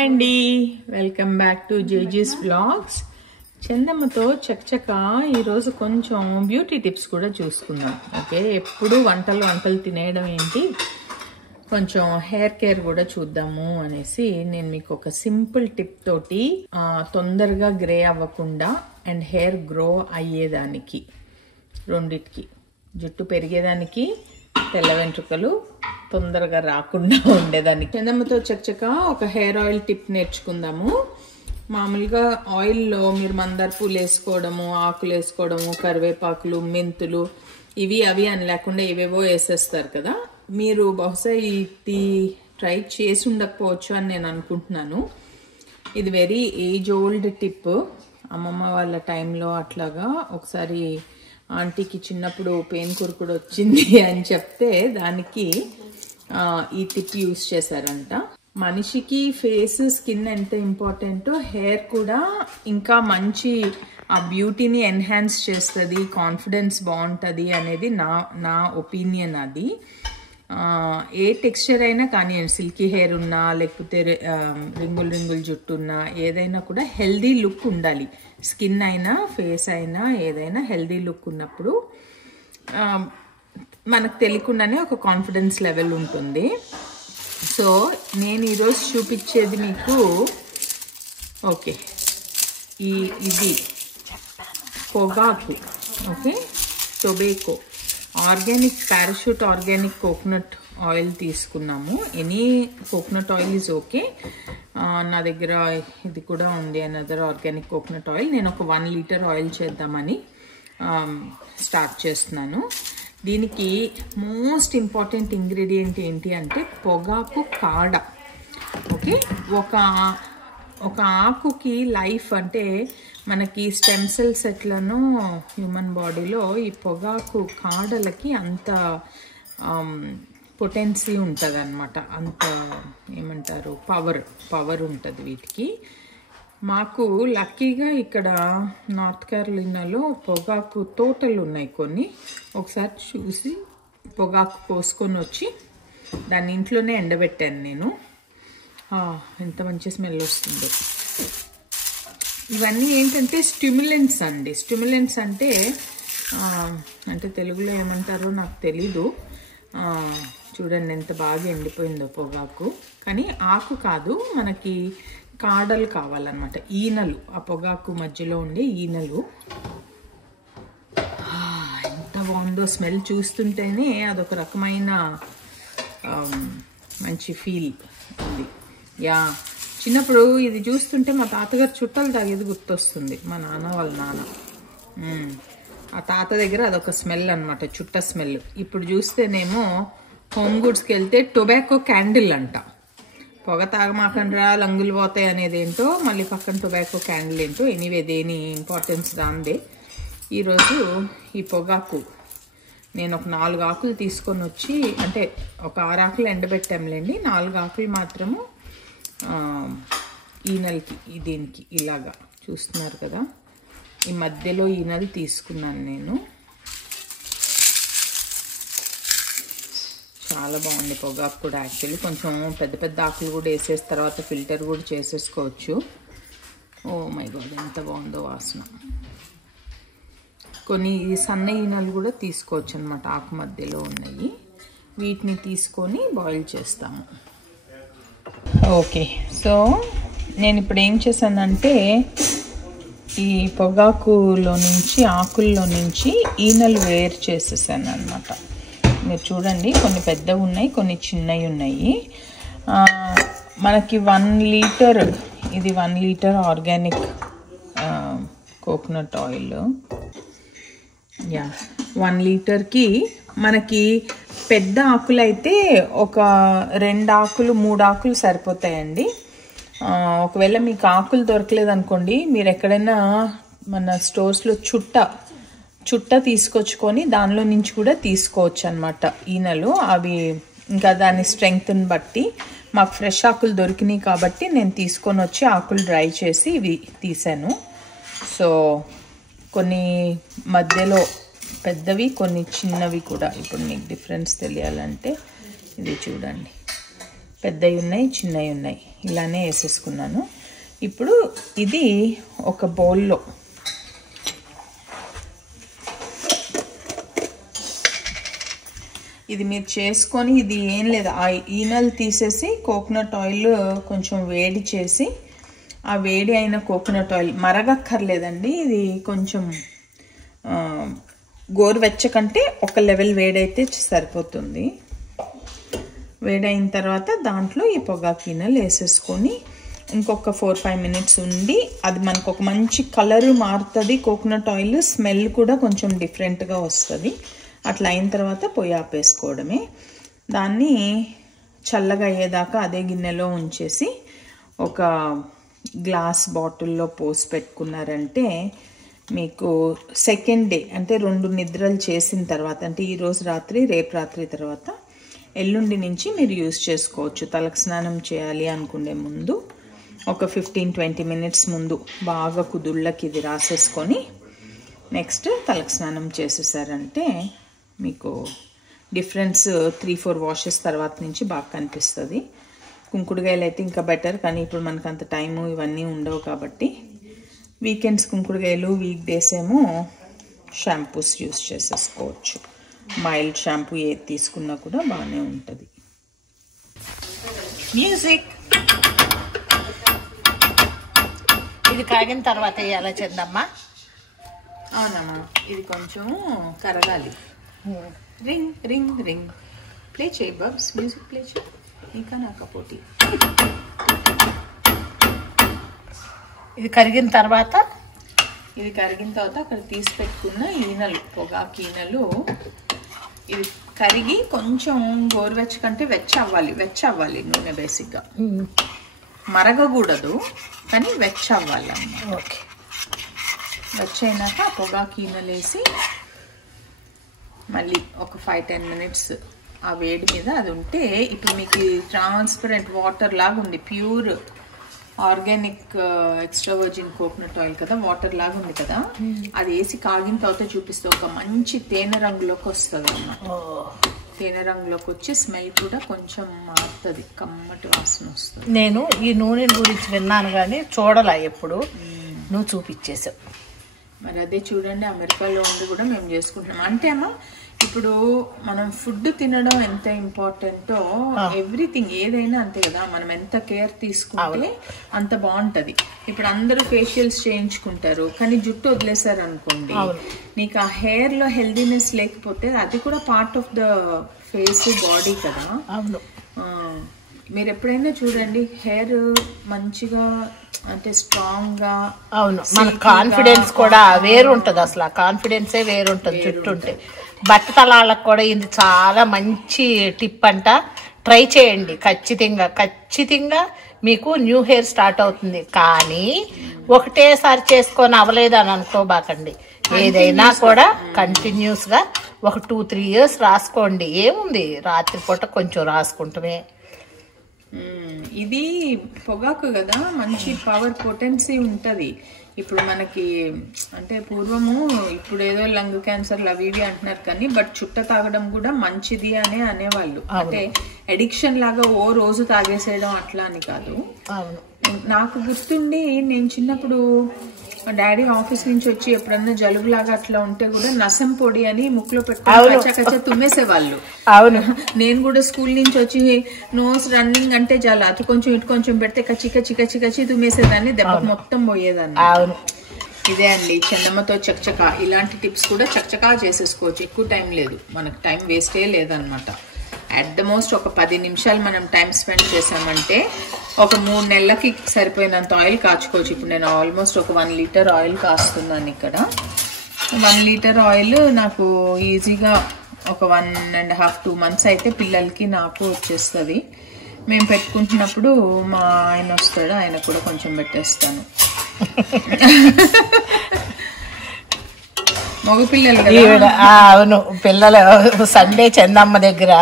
Hi అండి, welcome back to జేజీస్ blogs. చందమ్మతో చకచక ఈరోజు కొంచెం బ్యూటీ టిప్స్ కూడా చూసుకుందాం. ఓకే, ఎప్పుడు వంటలు తినేయడం ఏంటి, కొంచెం హెయిర్ కేర్ కూడా చూద్దాము అనేసి నేను మీకు ఒక సింపుల్ టిప్ తోటి తొందరగా గ్రే అవ్వకుండా అండ్ హెయిర్ గ్రో అయ్యేదానికి, రెండిటికి, జుట్టు పెరిగేదానికి, తెల్ల వెంట్రుకలు తొందరగా రాకుండా ఉండేదానికి చందమ్మతో చకచక ఒక హెయిర్ ఆయిల్ టిప్ నేర్చుకుందాము. మామూలుగా ఆయిల్లో మీరు మందార పూలు వేసుకోవడము, ఆకులు వేసుకోవడము, కరివేపాకులు, మెంతులు, ఇవి అవి అని లేకుండా ఏవేవో వేసేస్తారు కదా. మీరు బహుశా ఇది ట్రై చేసి ఉండకపోవచ్చు అని నేను అనుకుంటున్నాను. ఇది వెరీ ఏజ్ ఓల్డ్ టిప్. అమ్మమ్మ వాళ్ళ టైంలో అట్లాగా ఒకసారి ఆంటీకి చిన్నప్పుడు పెయిన్ కురుకుడు వచ్చింది అని చెప్తే దానికి ఈ టిప్ యూస్ చేశారంట. మనిషికి ఫేస్, స్కిన్ ఎంత ఇంపార్టెంటో హెయిర్ కూడా ఇంకా మంచి ఆ బ్యూటీని ఎన్హాన్స్ చేస్తుంది, కాన్ఫిడెన్స్ బాగుంటుంది అనేది నా ఒపీనియన్. అది ఏ టెక్స్చర్ అయినా కానీ, సిల్కీ హెయిర్ ఉన్నా లేకపోతే రింగుల్ జుట్టు ఉన్నా ఏదైనా కూడా హెల్దీ లుక్ ఉండాలి. స్కిన్ అయినా ఫేస్ అయినా ఏదైనా హెల్దీ లుక్ ఉన్నప్పుడు మనకు తెలియకుండానే ఒక కాన్ఫిడెన్స్ లెవెల్ ఉంటుంది. సో నేను ఈరోజు చూపించేది మీకు ఓకే ఇది పొగాకు, okay, tobacco, organic Parachute organic coconut oil తీసుకున్నాము. Any coconut oil is okay. నా దగ్గర ఇది కూడా ఉంది, అనదర్ ఆర్గానిక్ కోకోనట్ ఆయిల్. నేను ఒక 1 లీటర్ ఆయిల్ చేద్దామని స్టార్ట్ చేస్తున్నాను. దీనికి మోస్ట్ ఇంపార్టెంట్ ఇంగ్రీడియంట్ ఏంటి అంటే పొగాకు కాడ. ఓకే, ఒక ఆకుకి లైఫ్ అంటే మనకి స్టెమ్ సెల్స్ ఎట్లనో హ్యూమన్ బాడీలో ఈ పొగాకు కాడలకి అంత పొటెన్సీ ఉంటుంది అనమాట, అంత ఏమంటారు పవర్ ఉంటుంది వీటికి. మాకు లక్కీగా ఇక్కడ నార్త్ కేరళలో పొగాకు తోటలు ఉన్నాయి కొన్ని. ఒకసారి చూసి పొగాకు కోసుకొని వచ్చి దాన్ని ఇంట్లోనే ఎండబెట్టాను నేను. ఎంత మంచి స్మెల్ వస్తుందో. ఇవన్నీ ఏంటంటే స్టిమ్యులెంట్స్ అండి. స్టిమ్యులెంట్స్ అంటే తెలుగులో ఏమంటారో నాకు తెలీదు. చూడండి ఎంత బాగా ఎండిపోయిందో పొగాకు. కానీ ఆకు కాదు, మనకి కాడలు కావాలన్నమాట, ఈనెలు, ఆ పొగాకు మధ్యలో ఉండే ఈనెలు. ఎంత బాగుందో స్మెల్, చూస్తుంటేనే అదొక రకమైన మంచి ఫీల్ ఉంది. చిన్నప్పుడు ఇది చూస్తుంటే మా తాతగారు చుట్టాలు తాగేది గుర్తొస్తుంది, మా నాన్న వాళ్ళ నాన్న. ఆ తాత దగ్గర అదొక స్మెల్ అనమాట, చుట్ట స్మెల్. ఇప్పుడు చూస్తేనేమో హోమ్ గుడ్స్కి వెళ్తే టొబాకో క్యాండిల్ అంట. పొగ తాగమాకండ్రా లంగులు పోతాయి అనేది ఏంటో, మళ్ళీ పక్కన టొబాకో క్యాండిల్ ఏంటో. ఎనీవే, దేని ఇంపార్టెన్స్ దాందే. ఈరోజు ఈ పొగాకు నేను ఒక 4 ఆకులు తీసుకొని వచ్చి, అంటే ఒక 6 ఆకులు ఎండబెట్టాంలేండి, 4 ఆకులు మాత్రము ఈనెలకి, దీనికి ఇలాగా చూస్తున్నారు కదా, ఈ మధ్యలో ఈనెలు తీసుకున్నాను నేను. చాలా బాగుంది పొగాకు కూడా. యాక్చువల్లీ కొంచెం పెద్ద పెద్ద ఆకులు కూడా వేసేసిన తర్వాత ఫిల్టర్ కూడా చేసేసుకోవచ్చు. ఓ మై గాడ్, ఎంత బాగుందో వాసన. కొన్ని సన్న ఈనెలు కూడా తీసుకోవచ్చు అనమాట, ఆకు మధ్యలో ఉన్నాయి. వీటిని తీసుకొని బాయిల్ చేస్తాము. ఓకే, సో నేను ఇప్పుడు ఏం చేశానంటే ఈ పొగాకులో నుంచి, ఆకుల్లో నుంచి ఈనెలు వేరు చేసేసాను అనమాట. మీరు చూడండి, కొన్ని పెద్దవి ఉన్నాయి, కొన్ని చిన్నవి ఉన్నాయి. మనకి 1 లీటర్, ఇది 1 లీటర్ ఆర్గానిక్ కోకోనట్ ఆయిల్. 1 లీటర్కి మనకి పెద్ద ఆకులు అయితే ఒక 2 ఆకులు 3 ఆకులు సరిపోతాయండి. ఒకవేళ మీకు ఆకులు దొరకలేదు అనుకోండి, మీరు ఎక్కడైనా మన స్టోర్స్లో చుట్ట తీసుకొచ్చుకొని దానిలో నుంచి కూడా తీసుకోవచ్చు అనమాట ఈనెలు. అవి ఇంకా దాని స్ట్రెంగ్త్ని బట్టి. మాకు ఫ్రెష్ ఆకులు దొరికినాయి కాబట్టి నేను తీసుకొని వచ్చి ఆకులు డ్రై చేసి ఇవి తీసాను. సో కొన్ని మధ్యలో పెద్దవి, కొన్ని చిన్నవి కూడా. ఇప్పుడు మీకు డిఫరెన్స్ తెలియాలంటే ఇది చూడండి, పెద్దవి ఉన్నాయి, చిన్నవి ఉన్నాయి, ఇలానే వేసేసుకున్నాను. ఇప్పుడు ఇది ఒక బౌల్లో ఇది మీరు చేసుకొని, ఇది ఏం లేదు, ఆ ఈనెలు తీసేసి కోకోనట్ ఆయిల్ కొంచెం వేడి చేసి, ఆ వేడి అయిన కోకోనట్ ఆయిల్ మరగక్కర్లేదండి, ఇది కొంచెం గోరువెచ్చకంటే ఒక లెవెల్ వేడైతే సరిపోతుంది. వేడైన తర్వాత దాంట్లో ఈ పొగాకు ఈనెలు వేసేసుకొని ఇంకొక 4-5 మినిట్స్ ఉండి, అది మనకు ఒక మంచి కలర్ మారుతుంది. కోకోనట్ ఆయిల్ స్మెల్ కూడా కొంచెం డిఫరెంట్గా వస్తుంది. అట్లా అయిన తర్వాత పొయ్యి ఆపేసుకోవడమే. దాన్ని చల్లగా అయ్యేదాకా అదే గిన్నెలో ఉంచేసి ఒక గ్లాస్ బాటిల్లో పోసి పెట్టుకున్నారంటే మీకు సెకండ్ డే అంటే 2 నిద్రలు చేసిన తర్వాత, అంటే ఈరోజు రాత్రి రేపు రాత్రి తర్వాత ఎల్లుండి నుంచి మీరు యూజ్ చేసుకోవచ్చు. తలకు స్నానం చేయాలి అనుకునే ముందు ఒక 15-20 మినిట్స్ ముందు బాగా కుదుళ్ళకి ఇది రాసేసుకొని నెక్స్ట్ తలకు స్నానం చేసేసారంటే మీకు డిఫరెన్స్ 3-4 వాషెస్ తర్వాత నుంచి బాగా కనిపిస్తుంది. కుంకుడుకాయలు అయితే ఇంకా బెటర్, కానీ ఇప్పుడు మనకు అంత టైము ఇవన్నీ ఉండవు కాబట్టి వీకెండ్స్ కుంకుడుకాయలు, వీక్ డేస్ ఏమో షాంపూస్ యూస్ చేసేసుకోవచ్చు. మైల్డ్ షాంపూ ఏది తీసుకున్నా కూడా బాగానే ఉంటుంది. మ్యూజిక్ ఇది కాగిన తర్వాత ఎలా చేద్దామా? అవునమ్మా, ఇది కొంచెం కరగాలి. రింగ్ రింగ్ రింగ్ ప్లే చేయి బాబ్స్, మ్యూజిక్ ప్లే చేయి, ఇంకా నాకు పోటీ. ఇది కరిగిన తర్వాత అక్కడ తీసి పెట్టుకున్న ఈనెలు, పొగాకు ఈనెలు, ఇది కరిగి కొంచెం గోరువెచ్చ కంటే వెచ్చ అవ్వాలి నూనె. బేసిక్గా మరగకూడదు, కానీ వెచ్చ అవ్వాలి అన్నమాట. ఓకే, వెచ్చ అయినాక పొగాకు ఈనెలు వేసి మళ్ళీ ఒక 5-10 మినిట్స్ ఆ వేడి మీద అది ఉంటే, ఇప్పుడు మీకు ట్రాన్స్పరెంట్ వాటర్ లాగా ఉంది, pure organic extra virgin coconut oil కదా, వాటర్ లాగా ఉంది కదా, అది వేసి కాగిన తర్వాత చూపిస్తే ఒక మంచి తేనె రంగులోకి వస్తుంది అన్నమాట. తేనె రంగులోకి వచ్చి స్మెల్ కూడా కొంచెం మారుతుంది, కమ్మటి వాసన వస్తుంది. నేను ఈ నూనె గురించి విన్నాను కానీ చూడలే ఎప్పుడు, నువ్వు చూపించేసావు. మరి అదే చూడండి, అమెరికాలో ఉండి కూడా మేము చేసుకుంటున్నాం. అంటే అమ్మా, ఇప్పుడు మనం ఫుడ్ తినడం ఎంత ఇంపార్టెంటో, ఎవ్రీథింగ్ ఏదైనా అంతే కదా, మనం ఎంత కేర్ తీసుకుంటే అంత బాగుంటది. ఇప్పుడు అందరూ ఫేషియల్స్ చేయించుకుంటారు, కానీ జుట్టు వదిలేసారు అనుకోండి, నీకు ఆ హెయిర్ లో హెల్దీనెస్ లేకపోతే అది కూడా part of the face body కదా. మీరు ఎప్పుడైనా చూడండి, హెయిర్ మంచిగా అంటే స్ట్రాంగ్ గా, అవును, మన కాన్ఫిడెన్స్ కూడా వేరుంటది, అసలు ఆ కాన్ఫిడెన్సే వేరుంటది జుట్టు ఉంటే. బట్టతలాళ్ళకు కూడా ఇది చాలా మంచి టిప్ అంట, ట్రై చేయండి ఖచ్చితంగా మీకు న్యూ హెయిర్ స్టార్ట్ అవుతుంది. కానీ ఒకటేసారి చేసుకొని అవ్వలేదు అని అనుకోబాకండి, ఏదైనా కూడా కంటిన్యూస్ గా ఒక 2-3 ఇయర్స్ రాసుకోండి. ఏముంది, రాత్రిపూట కొంచెం రాసుకుంటమే. ఇది పొగాకు కదా, మంచి పవర్ పొటెన్సీ ఉంటది. ఇప్పుడు మనకి అంటే పూర్వము, ఇప్పుడు ఏదో లంగ్ క్యాన్సర్లు అవి ఇవి అంటున్నారు కానీ, బట్ చుట్ట తాగడం కూడా మంచిది అని అనేవాళ్ళు. అంటే అడిక్షన్ లాగా ఓ రోజు తాగేసేయడం అట్లా అని కాదు. నాకు గుర్తుండి, నేను చిన్నప్పుడు మా డాడీ ఆఫీస్ నుంచి వచ్చి ఎప్పుడన్నా జలుబులాగా అట్లా ఉంటే కూడా నసం పొడి అని ముక్కులో పెట్టుకుని తుమ్మేసేవాళ్ళు. అవును, నేను కూడా స్కూల్ నుంచి వచ్చి నోస్ రన్నింగ్ అంటే చాలు, అటు కొంచెం ఇటు కొంచెం పెడితే కచ్చి తుమ్మేసేదాన్ని, దెబ్బ మొత్తం పోయేదాన్ని. అవును, ఇదే అండి చందమ్మతో చకచకా. ఇలాంటి టిప్స్ కూడా చకచకా చేసేసుకోవచ్చు, ఎక్కువ టైం లేదు, మనకు టైం వేస్టే లేదనమాట. అట్ ద మోస్ట్ ఒక 10 నిమిషాలు మనం టైం స్పెండ్ చేసామంటే ఒక 3 నెలలకి సరిపోయినంత ఆయిల్ కాచుకోవచ్చు. ఇప్పుడు నేను ఆల్మోస్ట్ ఒక 1 లీటర్ ఆయిల్ కాస్తున్నాను. ఇక్కడ 1 లీటర్ ఆయిల్ నాకు ఈజీగా ఒక 1.5-2 మంత్స్ అయితే పిల్లలకి నాకు వచ్చేస్తుంది. మేము పెట్టుకుంటున్నప్పుడు మా ఆయన వస్తాడు, ఆయన కూడా కొంచెం పెట్టేస్తాను. మగ పిల్లలు కదా. అవును, పిల్లలు సండే చందమ్మ దగ్గర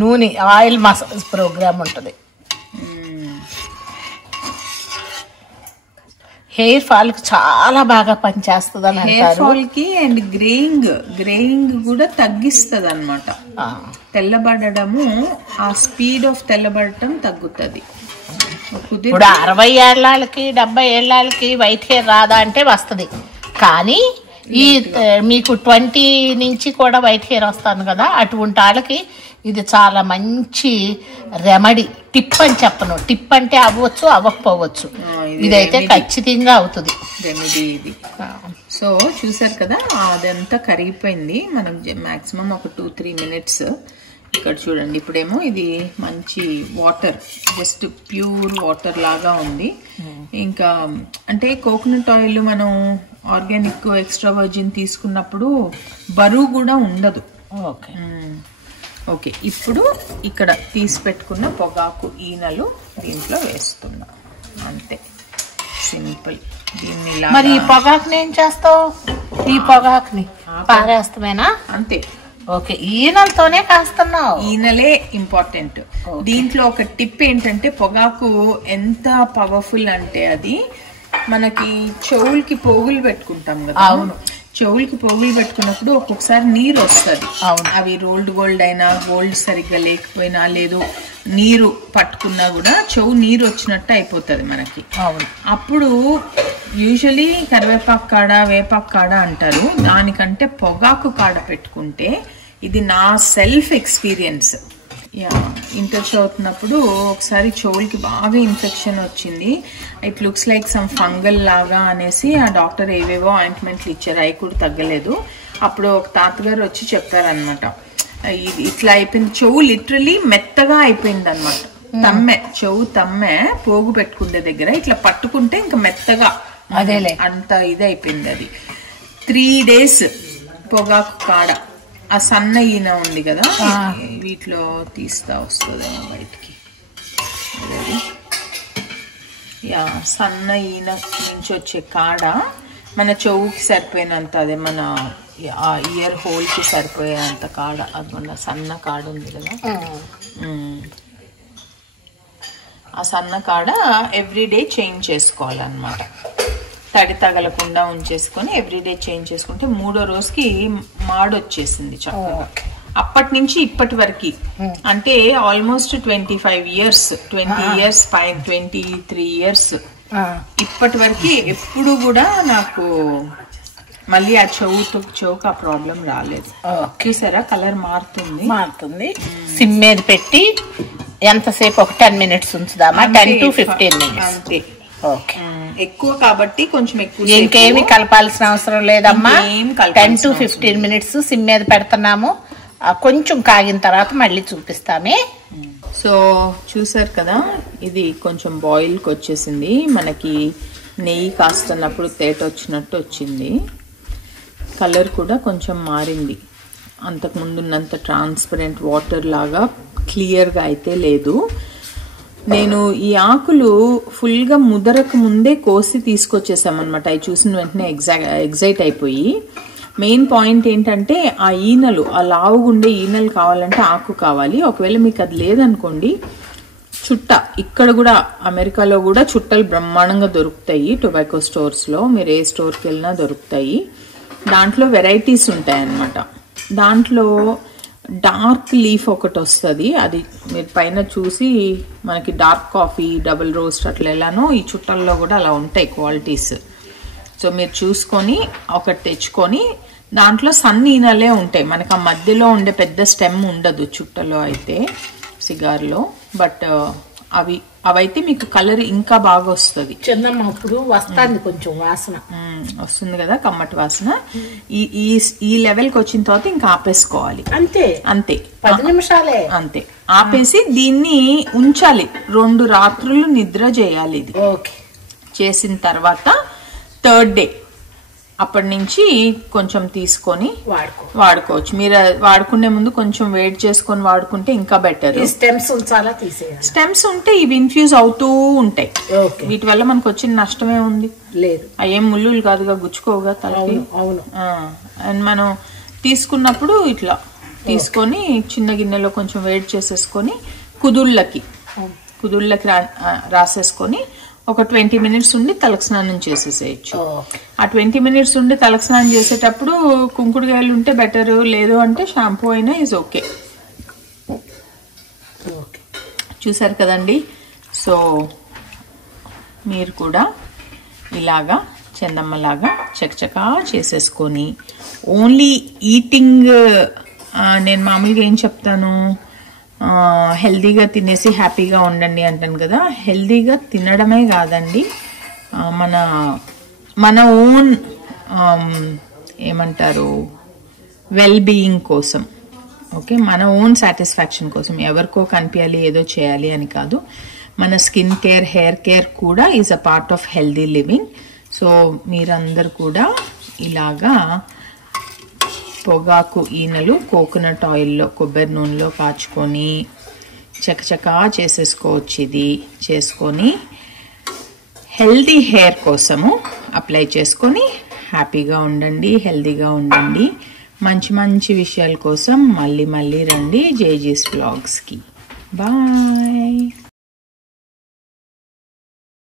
నూనె ఆయిల్ మసాజ్ ప్రోగ్రామ్ ఉంటుంది. హెయిర్ ఫాల్ కి చాలా బాగా పనిచేస్తుంది అని హెయిర్ అంటారు. ఫాల్ కి అండ్ గ్రేయింగ్ కూడా తగ్గిస్తుంది అనమాట. తెల్లబడము, ఆ స్పీడ్ ఆఫ్ తెల్లబడటం తగ్గుతుంది. ఇప్పుడు 60 ఏళ్ళకి 70 ఏళ్ళకి వైట్ హెయిర్ రాదా అంటే వస్తుంది. కానీ ఈ మీకు 20 నుంచి కూడా వైట్ హెయిర్ వస్తాను కదా, అటువంటి వాళ్ళకి ఇది చాలా మంచి రెమెడీ. టిప్ అని చెప్పను, టిప్ అంటే అవ్వచ్చు అవ్వకపోవచ్చు, ఇదైతే ఖచ్చితంగా అవుతుంది రెమెడీ ఇది. సో చూసారు కదా, అదంతా కరిగిపోయింది. మనం మాక్సిమం ఒక 2-3 మినిట్స్. ఇక్కడ చూడండి, ఇప్పుడేమో ఇది మంచి వాటర్, జస్ట్ ప్యూర్ వాటర్ లాగా ఉంది. ఇంకా అంటే కోకోనట్ ఆయిల్ మనం ఆర్గానిక్ ఎక్స్ట్రా వర్జిన్ తీసుకున్నప్పుడు బరువు కూడా ఉండదు. ఓకే, ఇప్పుడు ఇక్కడ తీసి పెట్టుకున్న పొగాకు ఈనెలు దీంట్లో వేస్తున్నా, అంతే, సింపుల్. దీన్ని మరి ఈ పొగాకుని ఏం చేస్తావు? ఈ పొగాకుని పారేస్తామేనా? అంతే. ఓకే, ఈనెలతోనే కాస్తున్నావు. ఈనెలే ఇంపార్టెంట్. దీంట్లో ఒక టిప్ ఏంటంటే, పొగాకు ఎంత పవర్ఫుల్ అంటే అది మనకి చెవులకి పోగులు పెట్టుకుంటాం కదా. అవును, చెవులకి పోగులు పెట్టుకున్నప్పుడు ఒక్కొక్కసారి నీరు వస్తుంది. అవి రోల్డ్ గోల్డ్ అయినా, గోల్డ్ సరిగ్గా లేకపోయినా, లేదు నీరు పట్టుకున్నా కూడా చెవు నీరు వచ్చినట్టు అయిపోతుంది మనకి. అప్పుడు యూజువలీ కరివేపాకు కాడ, వేపాకు కాడ అంటారు. దానికంటే పొగాకు కాడ పెట్టుకుంటే, ఇది నా సెల్ఫ్ ఎక్స్పీరియన్స్. ఇంటర్ చదువుతున్నప్పుడు ఒకసారి చెవులకి బాగా ఇన్ఫెక్షన్ వచ్చింది. It looks like some fungal లాగా అనేసి ఆ డాక్టర్ ఏవేవో ఆయింట్మెంట్లు ఇచ్చారు, అవి కూడా తగ్గలేదు. అప్పుడు ఒక తాతగారు వచ్చి చెప్పారనమాట, ఇది ఇట్లా అయిపోయింది, చెవు లిటరలీ మెత్తగా అయిపోయింది అనమాట. చెవు తమ్మె పోగు పెట్టుకునే దగ్గర ఇట్లా పట్టుకుంటే ఇంకా మెత్తగా, అదేలే, అంత ఇది అయిపోయింది. అది 3 days పొగాకు కాడ. ఆ సన్న ఈన ఉంది కదా, వీటిలో తీస్తా వస్తుందేమో బయటికి. సన్న ఈన నుంచి వచ్చే కాడ మన చెవుకి సరిపోయినంత, అదే మన ఇయర్ హోల్ కి సరిపోయేంత కాడ, అది మన సన్న కాడ ఉంది కదా, ఆ సన్న కాడ ఎవ్రీడే చేంజ్ చేసుకోవాలన్నమాట. తడి తగలకుండా ఉంచేసుకొని ఎవ్రీడే చేంజ్ చేసుకుంటే 3వ రోజుకి మాడొచ్చేసింది చక్కగా. అప్పటి నుంచి ఇప్పటి వరకు అంటే ఆల్మోస్ట్ 25 years, 20 years పైన, 23 years ఇప్పటి వరకు ఎప్పుడు కూడా నాకు మళ్ళీ ఆ చెవుకు ఆ ప్రాబ్లం రాలేదు. చూసారా, కలర్ మారుతుంది. సిమ్ మీద పెట్టి ఎంతసేపు? ఒక 10 minutes ఉంచుదామా? 10 to 15 minutes అంతే. ఎక్కువ కాబట్టి కొంచెం ఎక్కువ, ఇంకేమి కలపాల్సిన అవసరం లేదమ్మా. 10 to 15 minutes సిమ్ మీద పెడుతున్నాము. కొంచెం కాగిన తర్వాత మళ్ళీ చూపిస్తామే. సో చూసారు కదా, ఇది కొంచెం బాయిల్కి వచ్చేసింది. మనకి నెయ్యి కాస్తున్నప్పుడు తేట వచ్చినట్టు వచ్చింది. కలర్ కూడా కొంచెం మారింది. అంతకుముందున్నంత ట్రాన్స్పరెంట్ వాటర్ లాగా క్లియర్గా అయితే లేదు. నేను ఈ ఆకులు ఫుల్గా ముదరకు ముందే కోసి తీసుకొచ్చేసామన్నమాట. అవి చూసిన వెంటనే ఎగ్జైట్ అయిపోయి, మెయిన్ పాయింట్ ఏంటంటే ఆ ఈనెలు, ఆ లావుగుండే ఈనెలు కావాలంటే ఆకు కావాలి. ఒకవేళ మీకు అది లేదనుకోండి, చుట్ట, ఇక్కడ కూడా అమెరికాలో కూడా చుట్టలు బ్రహ్మాండంగా దొరుకుతాయి టొబాకో స్టోర్స్లో. మీరు ఏ స్టోర్కి వెళ్ళినా దొరుకుతాయి. దాంట్లో వెరైటీస్ ఉంటాయి అన్నమాట. దాంట్లో డార్క్ లీఫ్ ఒకటి వస్తుంది, అది మీరు పైన చూసి, మనకి డార్క్ కాఫీ, డబుల్ రోస్ట్ అట్లా ఎలానో ఈ చుట్టల్లో కూడా అలా ఉంటాయి క్వాలిటీస్. సో మీరు చూసుకొని ఒకటి తెచ్చుకొని, దాంట్లో సన్న ఈనెలే ఉంటాయి. మనకు ఆ మధ్యలో ఉండే పెద్ద స్టెమ్ ఉండదు చుట్టలో అయితే, సిగార్లో. బట్ అవైతే మీకు కలర్ ఇంకా బాగా వస్తుంది. చిన్నమ్మ ఇప్పుడు వస్తుంది, కొంచెం వాసన వస్తుంది కదా, కమ్మటి వాసన. ఈ లెవెల్కి వచ్చిన తర్వాత ఇంకా ఆపేసుకోవాలి. అంతే 10 నిమిషాలే అంతే. ఆపేసి దీన్ని ఉంచాలి, 2 రాత్రులు నిద్ర చేయాలి. ఇది చేసిన తర్వాత 3rd day అప్పటి నుంచి కొంచెం తీసుకొని వాడుకోవచ్చు. మీరు వాడుకునే ముందు కొంచెం వెయిట్ చేసుకొని వాడుకుంటే ఇంకా బెటర్. స్టెమ్స్ ఉంటే ఇవి ఇన్ఫ్యూజ్ అవుతూ ఉంటాయి. వీటి వల్ల మనకు వచ్చిన నష్టమే ఉంది? లేదు. అవేం ముళ్ళులు కాదుగా, గుచ్చుకోవుగా తలకి. అండ్ మనం తీసుకున్నప్పుడు ఇట్లా తీసుకొని చిన్న గిన్నెలో కొంచెం వెయిట్ చేసేసుకొని కుదుళ్ళకి రాసేసుకొని ఒక 20 మినిట్స్ ఉండి తలకు స్నానం చేసేసేయచ్చు. ఆ 20 మినిట్స్ ఉండి తలకు స్నానం చేసేటప్పుడు కుంకుడుకాయలు ఉంటే బెటర్, లేదు అంటే షాంపూ అయినా ఈజ్ ఓకే. చూసారు కదండి. సో మీరు కూడా ఇలాగా చందమ్మలాగా చకచకా చేసేసుకొని ఓన్లీ ఈటింగ్, నేను మామూలుగా ఏం చెప్తాను, హెల్దీగా తినేసి హ్యాపీగా ఉండండి అంటాను కదా. హెల్దీగా తినడమే కాదండి, మన ఓన్ ఏమంటారు వెల్ బీయింగ్ కోసం, ఓకే, మన ఓన్ సాటిస్ఫాక్షన్ కోసం, ఎవరికో కనిపించాలి ఏదో చేయాలి అని కాదు. మన స్కిన్ కేర్, హెయిర్ కేర్ కూడా is a part of healthy living. So మీరందరూ కూడా ఇలాగా పొగాకు ఈనెలు కోకోనట్ ఆయిల్లో, కొబ్బరి నూనెలో కాచుకొని చకచకా చేసేసుకోవచ్చు. ఇది చేసుకొని హెల్దీ హెయిర్ కోసము అప్లై చేసుకొని హ్యాపీగా ఉండండి, హెల్దీగా ఉండండి. మంచి మంచి విషయాల కోసం మళ్ళీ రండి జేజీస్ వ్లాగ్స్కి. బాయ్.